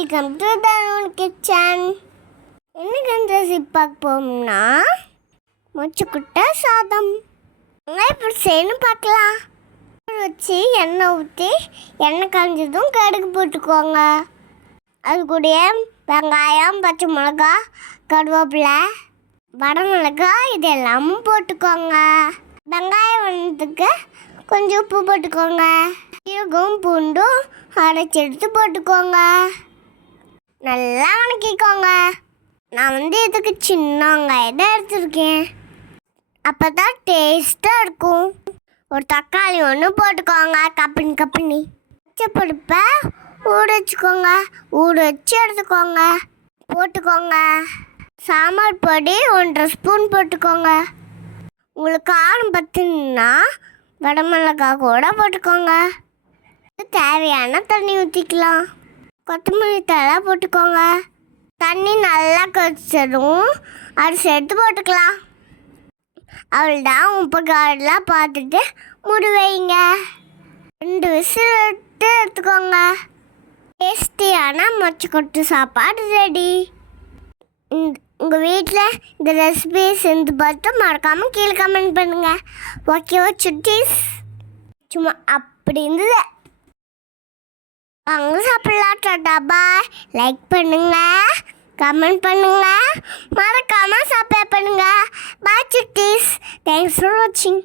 Welcome to Tarun kitchen. இன்னைக்கு அந்த recipe பார்க்க போகணும்னா மொச்சக்குட்டை சாதம். எப்படி செய்யணும் பார்க்கலாம். வச்சு எண்ணெய் ஊற்றி எண்ணெய் காஞ்சதும் கடுகு போட்டுக்கோங்க. அது கூட வெங்காயம், பச்சை மிளகா, கருவேப்பிலை, வரமிளகாய் இது எல்லாமும் போட்டுக்கோங்க. வெங்காயம் வந்ததுக்கு கொஞ்சம் உப்பு போட்டுக்கோங்க. சீரகம், பூண்டும் அரைச்சி எடுத்து போட்டுக்கோங்க. நல்லா வணக்கிக்கோங்க. நான் இதுக்கு சின்ன வெங்காயம் தான் எடுத்துருக்கேன். அப்போ தான் டேஸ்ட்டாக இருக்கும். ஒரு தக்காளி ஒன்று போட்டுக்கோங்க. கப்பினி பச்சைப்பருப்பை ஊற வச்சுக்கோங்க. ஊற வச்சு எடுத்துக்கோங்க. போட்டுக்கோங்க. சாம்பார் பொடி 1.5 ஸ்பூன் போட்டுக்கோங்க. உங்களுக்கு காரம் பத்துனா வடமிளகாய் கூட போட்டுக்கோங்க. தேவையான தண்ணி ஊற்றிக்கலாம். கொத்தமல்லி தழை போட்டுக்கோங்க. தண்ணி நல்லா கொதிச்சிடும். அரிசி எடுத்து போட்டுக்கலாம். அவ்வளோதான். உப்பு காரெலாம் பார்த்துட்டு மூடி வைங்க. 2 விசில் எடுத்துக்கோங்க. டேஸ்டியான மொச்சக்கொட்டை சாப்பாடு ரெடி. உங்கள் வீட்டில் இந்த ரெசிபி செஞ்சு பார்த்து மறக்காமல் கீழே கமெண்ட் பண்ணுங்கள். ஓகேவா சுட்டீஸ்? சும்மா அப்படி இருந்தது. வாங்க சாப்பிடலாம். டாடா பாய். லைக் பண்ணுங்க, கமெண்ட் பண்ணுங்க, மறக்காமல் சப்ஸ்கிரைப் பண்ணுங்க. பாய் சுட்டீஸ். தேங்க்ஸ் ஃபார் வாட்சிங்.